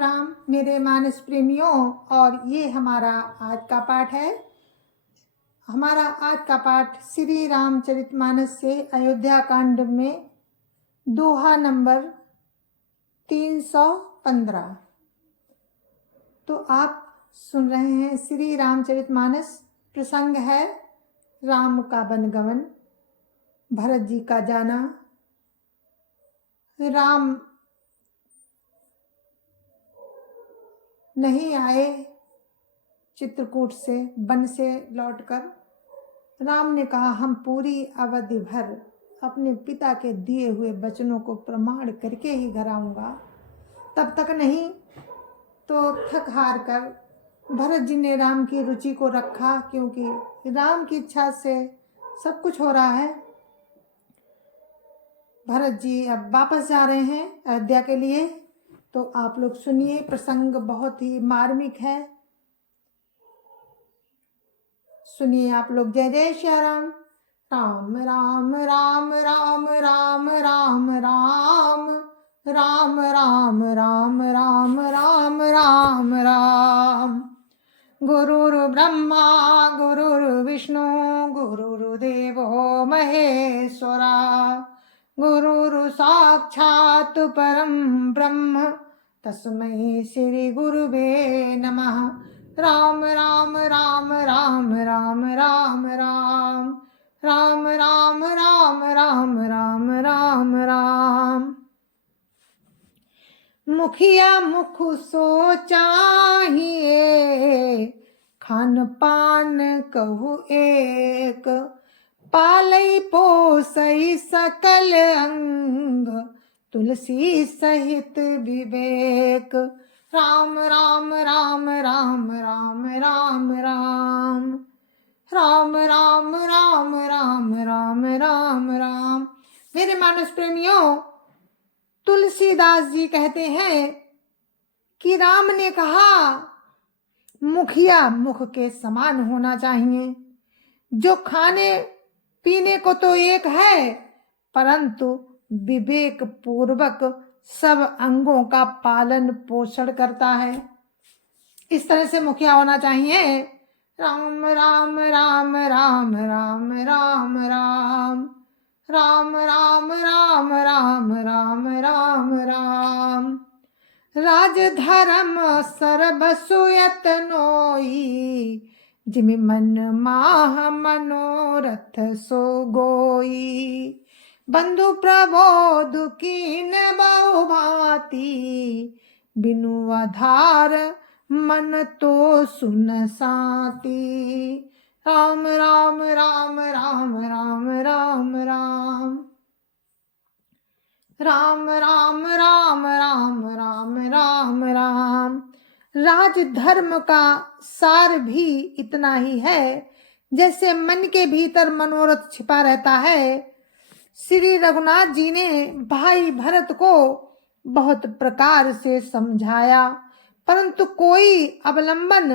राम मेरे मानस प्रेमियों। और ये हमारा आज का पाठ है। हमारा आज का पाठ श्री रामचरितमानस से अयोध्या कांड में दोहा नंबर 315। तो आप सुन रहे हैं श्री रामचरितमानस। प्रसंग है राम का वनगमन, भरत जी का जाना। राम नहीं आए चित्रकूट से, वन से लौटकर। राम ने कहा, हम पूरी अवधि भर अपने पिता के दिए हुए वचनों को प्रमाण करके ही घर आऊँगा। तब तक नहीं तो थक हार कर भरत जी ने राम की रुचि को रखा, क्योंकि राम की इच्छा से सब कुछ हो रहा है। भरत जी अब वापस जा रहे हैं अयोध्या के लिए। तो आप लोग सुनिए, प्रसंग बहुत ही मार्मिक है। सुनिए आप लोग। जय जय श्री राम। राम राम राम राम राम राम राम राम राम राम राम राम राम राम। गुरुर्ब्रह्मा गुरुर्विष्णु गुरुर्देवो महेश्वरा, गुरुर् साक्षात् परं ब्रह्म तस्मै श्री गुरुवे नमः। राम राम राम राम राम राम राम राम राम राम राम राम राम राम। मुखिया मुख सो चाहिए, खान पान कहु एक, पालई पोसई सकल अंग, तुलसी सहित विवेक। राम राम राम राम राम राम राम राम राम राम राम राम राम राम। मेरे मानस प्रेमियों, तुलसीदास जी कहते हैं कि राम ने कहा मुखिया मुख के समान होना चाहिए। जो खाने पीने को तो एक है, परंतु विवेक पूर्वक सब अंगों का पालन पोषण करता है। इस तरह से मुखिया होना चाहिए। राम राम राम राम राम राम राम राम राम राम राम राम राम राम। राज धर्म सर्वसु यतनोई, जिमि मन माह मनोरथ सो गोई। बंधु प्रबोध कीन बहु भांति, बिनु आधार मन तो सुन साती। राम राम राम राम राम राम राम राम राम राम राम राम राम राम। राज धर्म का सार भी इतना ही है जैसे मन के भीतर मनोरथ छिपा रहता है। श्री रघुनाथ जी ने भाई भरत को बहुत प्रकार से समझाया, परंतु कोई अवलंबन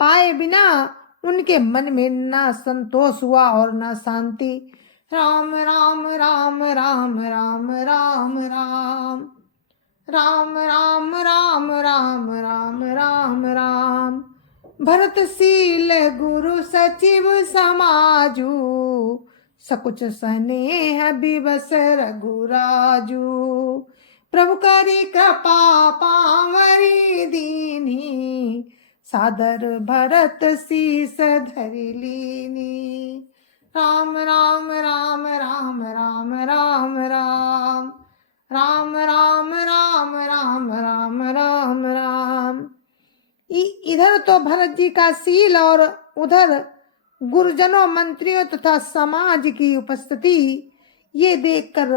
पाए बिना उनके मन में ना संतोष हुआ और ना शांति। राम राम राम राम राम राम राम राम राम राम राम राम राम राम। भरतशील गुरु सचिव समाजू, सकुच स्नेह विवश रघुराजू। प्रभु करी कृपा पावरी दीनी, सादर भरत शीस धरि लीनी। राम राम राम राम राम राम राम राम राम राम राम राम राम राम। इधर तो भरत जी का शील और उधर गुरुजनों, मंत्रियों तथा समाज की उपस्थिति, ये देखकर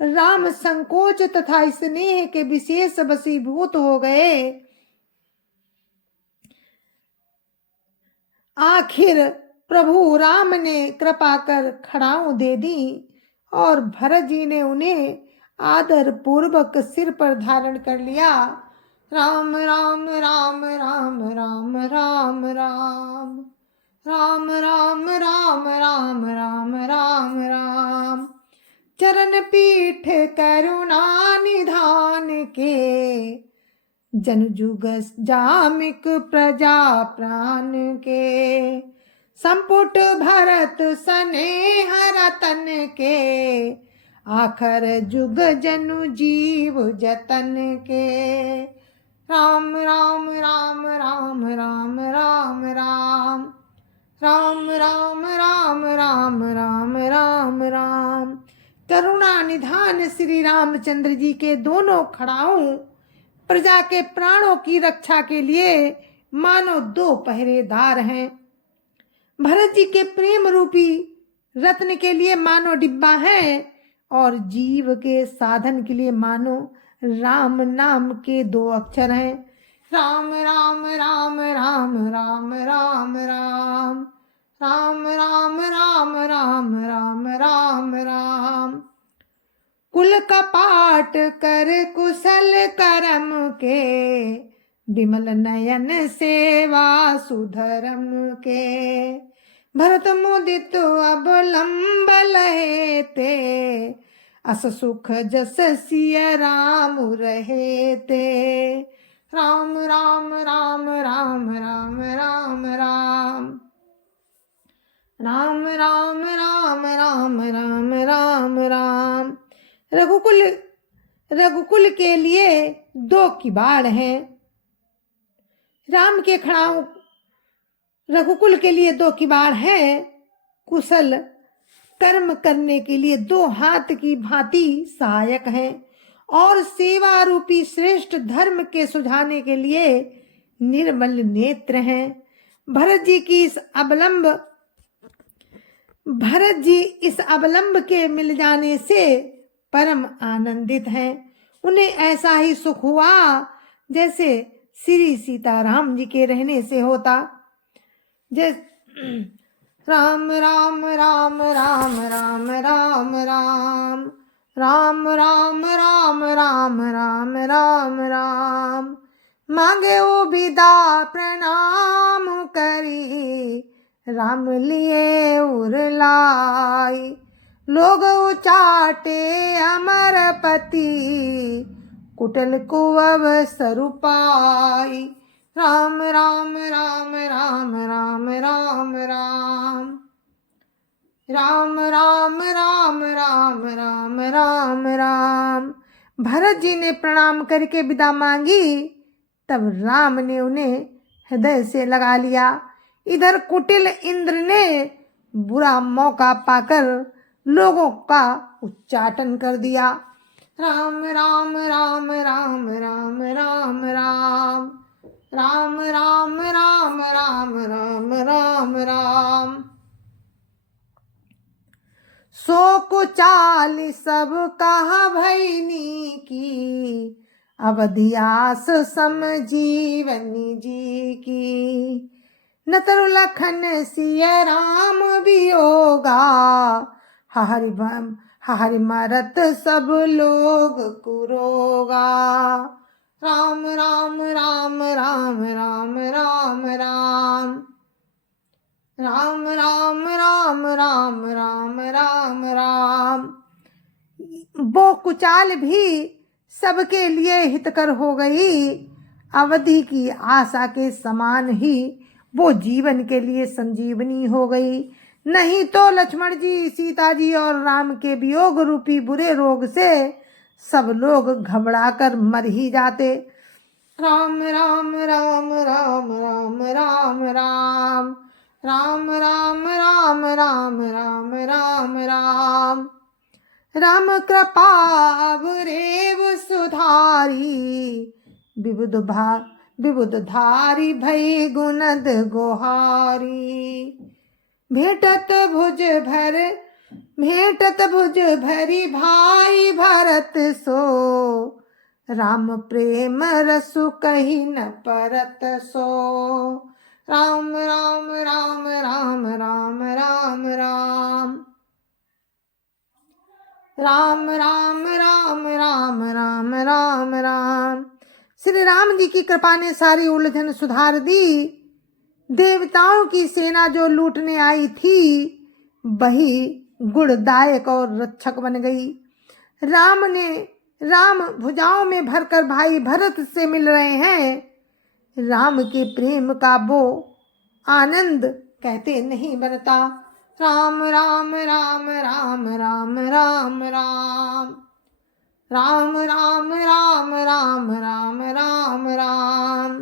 राम संकोच तथा स्नेह के विशेष वशीभूत हो गए। आखिर प्रभु राम ने कृपा कर खड़ाऊ दे दी और भरत जी ने उन्हें आदर पूर्वक सिर पर धारण कर लिया। राम राम राम राम राम राम राम राम राम राम राम राम राम राम। चरण पीठ करुणा निधान के, जन जुग जामिक प्रजा प्राण के, संपुट भरत स्नेह रतन के, आखर जुग जनु जीव जतन के। राम राम राम राम राम राम राम राम राम राम राम राम राम राम। करुणा निधान श्री रामचंद्र जी के दोनों खड़ाओं प्रजा के प्राणों की रक्षा के लिए मानो दो पहरेदार हैं। भरत जी के प्रेम रूपी रत्न के लिए मानो डिब्बा है और जीव के साधन के लिए मानो राम नाम के दो अक्षर हैं। राम राम राम राम राम राम राम राम राम राम राम राम राम राम। कुल कपाट कर कुशल करम के, विमल नयन सेवा सुधरम के। भरत मुदित अवलंब लहे ते, अस सुख जस सिय राम रहे ते। राम राम राम राम राम राम राम राम राम राम राम राम राम राम। रघुकुल के लिए दो किवाड़ हैं। राम के खड़ाओं रघुकुल के लिए दो किवाड़ हैं। कुशल कर्म करने के लिए दो हाथ की भांति सहायक हैं और सेवा रूपी श्रेष्ठ धर्म के सुझाने के लिए निर्मल नेत्र हैं। भरत जी इस अवलंब के मिल जाने से परम आनंदित हैं। उन्हें ऐसा ही सुख हुआ जैसे श्री सीताराम जी के रहने से होता। राम राम राम राम राम राम राम राम राम राम राम राम राम राम। मांगे ओ विदा प्रणाम करी, राम लिए उरलाई। लोग उचाटे अमरपति, कुटिल कुअव सरुपाई। राम राम राम राम राम राम राम राम राम राम राम राम राम राम। भरत जी ने प्रणाम करके विदा मांगी, तब राम ने उन्हें हृदय से लगा लिया। इधर कुटिल इंद्र ने बुरा मौका पाकर लोगों का उच्चाटन कर दिया। राम राम राम राम राम राम राम राम राम राम राम राम राम राम। सो कुचाल सब कहा भैनी की, अवधियास सम जीवनी जी की। न तरु लखन सिय राम वियोगा, हरि मरत सब लोग कुरोगा। राम राम राम राम राम राम राम राम राम राम राम राम राम राम। वो कुचाल भी सबके लिए हितकर हो गई। अवधि की आशा के समान ही वो जीवन के लिए संजीवनी हो गई। नहीं तो लक्ष्मण जी, सीता जी और राम के वियोग रूपी बुरे रोग से सब लोग घबराकर मर ही जाते। राम राम राम राम राम राम राम राम राम राम राम राम राम राम। राम कृपा अवरेव सुधारी, विबुध धारी भई गुणद गोहारी। भेटत भुज भरी भाई भरत सो, राम प्रेम रसु कही न परत सो। राम राम राम राम राम राम राम राम राम राम राम राम राम राम। श्री राम जी की कृपा ने सारी उलझन सुधार दी। देवताओं की सेना जो लूटने आई थी वही गुणदायक और रक्षक बन गई। राम ने राम भुजाओं में भरकर भाई भरत से मिल रहे हैं। राम के प्रेम का वो आनंद कहते नहीं बनता। राम राम राम राम राम राम राम राम राम राम राम राम राम राम।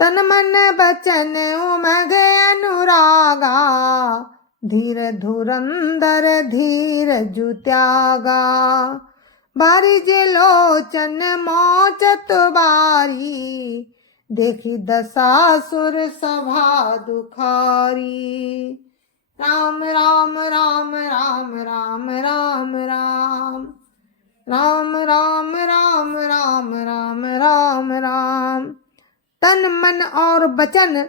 तन मन बचन उमग अनुरागा, धीर धुरंधर धीरजु त्यागा। बारिज लोचन मोचत बारी, देखी दशासुर सभा दुखारी। राम राम राम राम राम राम राम राम राम राम राम राम राम राम। तन मन और वचन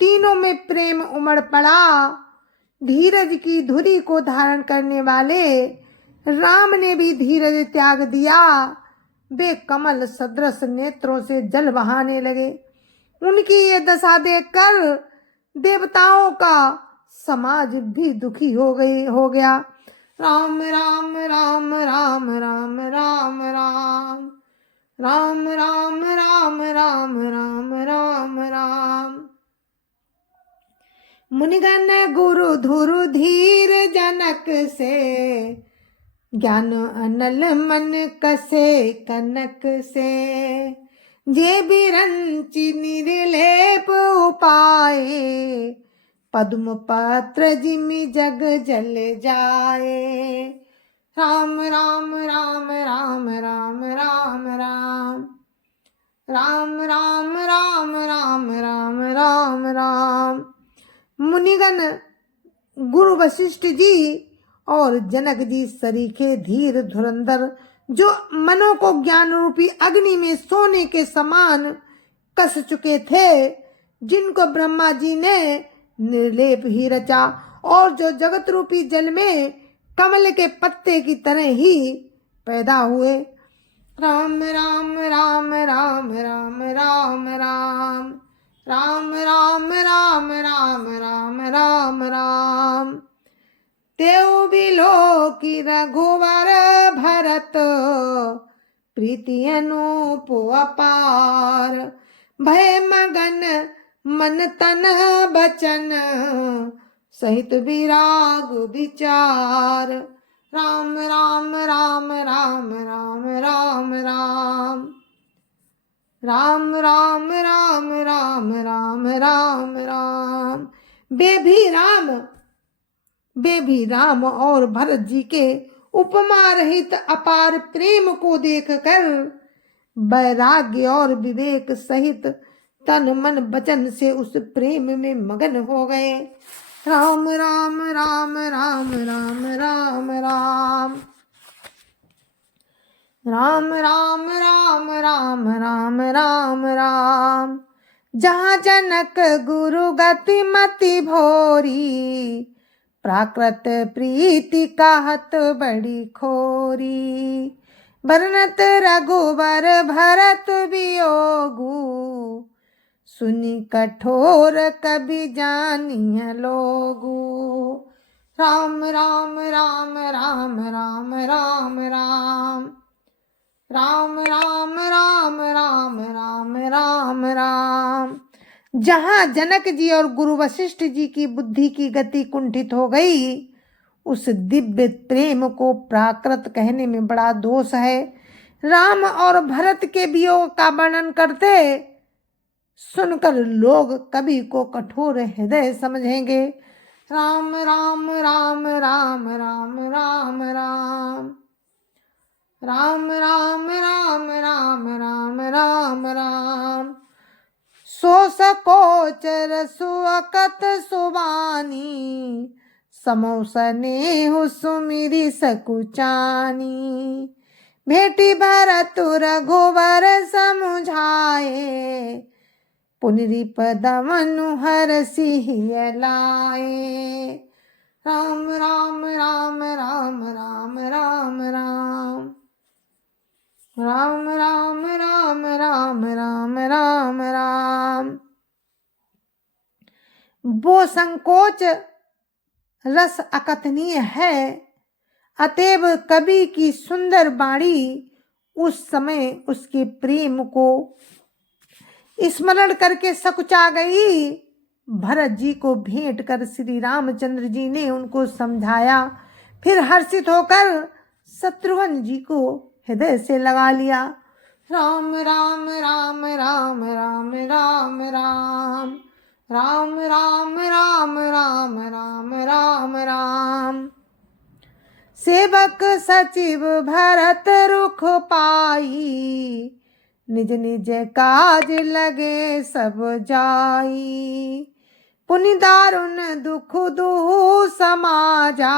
तीनों में प्रेम उमड़ पड़ा। धीरज की धुरी को धारण करने वाले राम ने भी धीरज त्याग दिया। वे कमल सदृश नेत्रों से जल बहाने लगे। उनकी ये दशा देखकर देवताओं का समाज भी दुखी हो गया। राम राम राम राम राम राम राम राम राम राम राम राम राम राम। मुनिगण गुरु धुरु धीर जनक से, ज्ञान अनल मन कसे कनक से। जे बिरंचि निर्लेप उपाए, पद्म पत्र जिमि जग जल जाए। राम राम राम राम राम राम राम राम राम राम राम राम राम राम। मुनिगण गुरु वशिष्ठ जी और जनक जी सरीखे धीर धुरंधर, जो मनों को ज्ञान रूपी अग्नि में सोने के समान कस चुके थे, जिनको ब्रह्मा जी ने निर्लेप ही रचा और जो जगत रूपी जल में कमल के पत्ते की तरह ही पैदा हुए। राम राम राम राम राम राम राम राम राम राम राम राम राम राम। तेउ बिलो की रघुवर भरत, प्रीति अनूप अपार। भय मगन मन तन बचन, सहित विराग विचार। राम राम राम राम राम राम राम राम राम राम राम राम राम राम। वे भी राम और भरत जी के उपमा रहित अपार प्रेम को देखकर वैराग्य और विवेक सहित तन मन वचन से उस प्रेम में मगन हो गए। राम राम राम राम राम राम राम राम राम राम राम राम राम राम। जहाँ जनक गुरु गति मति भोरी, प्राकृत प्रीति कहत बड़ी खोरी। बरनत रघुवर भरत वियोगु, सुनी कठोर कभी जानिय लोगु। राम राम राम राम राम राम राम राम राम राम राम राम राम राम। जहाँ जनक जी और गुरु वशिष्ठ जी की बुद्धि की गति कुंठित हो गई, उस दिव्य प्रेम को प्राकृत कहने में बड़ा दोष है। राम और भरत के वियोग का वर्णन करते सुनकर लोग कवि को कठोर हृदय समझेंगे। राम राम राम राम राम राम राम राम राम राम राम राम राम राम। सो सकोचर सुअकत सुबानी, समो स्नेहु सुमिरि सकुचानी। भेटी भरत रघुवर समुझाए, पुनरी पदमनु हरसिहिय लाए। राम राम राम राम राम राम राम राम राम राम राम राम राम राम। वो संकोच रस अकथनीय है। अतएव कवि की सुंदर वाणी उस समय उसके प्रेम को स्मरण करके सकुचा गई। भरत जी को भेंट कर श्री रामचंद्र जी ने उनको समझाया। फिर हर्षित होकर शत्रुघ्न जी को हृदय से लगा लिया। राम राम राम राम राम राम राम राम राम राम राम राम राम राम। सेवक सचिव भरत रुख पाई, निज निज काज लगे सब जाई। पुनि दारुण दुख दुहु समाजा,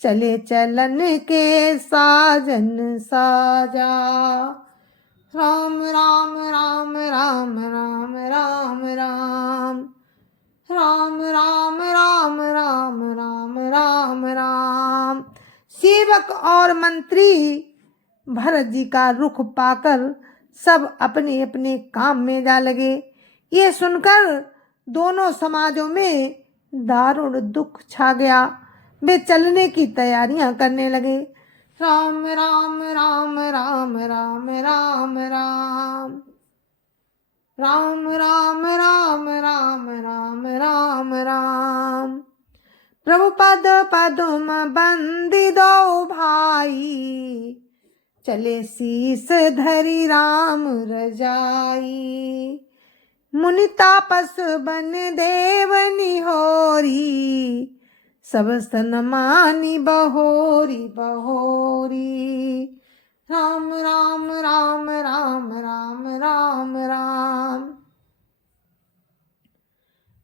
चले चलन के साजन साजा। राम राम राम राम राम राम राम राम राम राम राम राम राम राम। सेवक और मंत्री भरत जी का रुख पाकर सब अपने अपने काम में जा लगे। ये सुनकर दोनों समाजों में दारुण दुख छा गया। वे चलने की तैयारियां करने लगे। राम राम राम राम राम राम राम राम राम राम राम राम राम राम। प्रभु पद पदुम बंदी दो भाई, चले शीस धरि राम रजाई। मुनि तापस बन देव निहोरी, सब सन्मानी बहोरी बहोरी। राम राम राम राम राम राम राम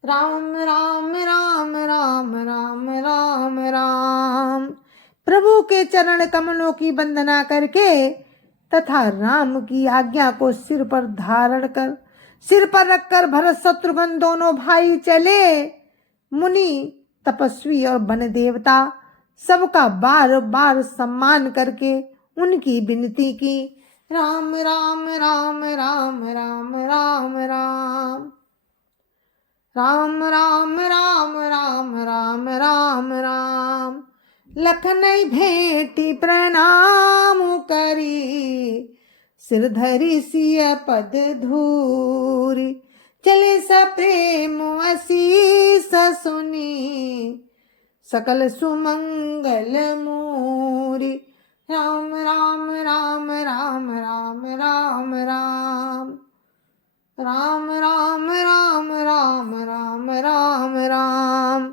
राम राम राम राम राम राम राम। प्रभु के चरण कमलों की वंदना करके तथा राम की आज्ञा को सिर पर धारण कर सिर पर रखकर भरत शत्रुघ्न दोनों भाई चले। मुनि तपस्वी और वन देवता सबका बार बार सम्मान करके उनकी विनती की। राम राम राम राम राम राम राम राम राम राम राम राम राम राम। लखनई भेंटी प्रणाम करी, सिर धरि सिय पद धूरी। चले सप्रेम असीस सुनी, सकल सुमंगल मूरी। राम राम राम राम राम राम राम राम राम राम राम राम राम राम।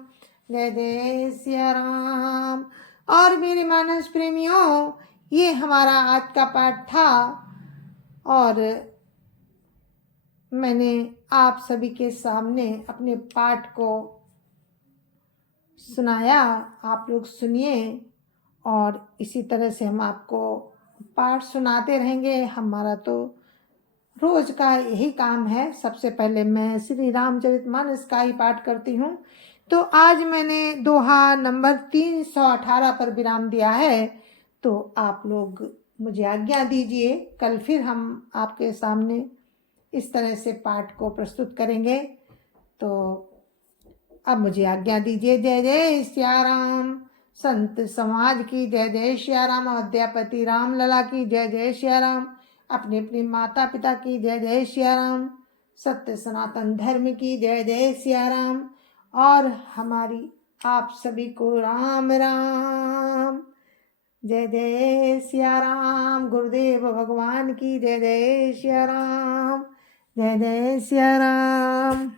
जय जय सिया राम। और मेरे मानस प्रेमियों, ये हमारा आज का पाठ था और मैंने आप सभी के सामने अपने पाठ को सुनाया। आप लोग सुनिए और इसी तरह से हम आपको पाठ सुनाते रहेंगे। हमारा तो रोज का यही काम है। सबसे पहले मैं श्री रामचरितमानस का ही पाठ करती हूँ। तो आज मैंने दोहा नंबर 318 पर विराम दिया है। तो आप लोग मुझे आज्ञा दीजिए, कल फिर हम आपके सामने इस तरह से पाठ को प्रस्तुत करेंगे। तो अब मुझे आज्ञा दीजिए। जय जय सिया राम। संत समाज की जय जय सिया राम। अयोध्यापति राम लला की जय जय सिया राम। अपने अपने माता पिता की जय जय सिया राम। सत्य सनातन धर्म की जय जय सिया राम। और हमारी आप सभी को राम राम। जय जय सिया राम। गुरुदेव भगवान की जय जय सिया राम। जय जय सिया राम।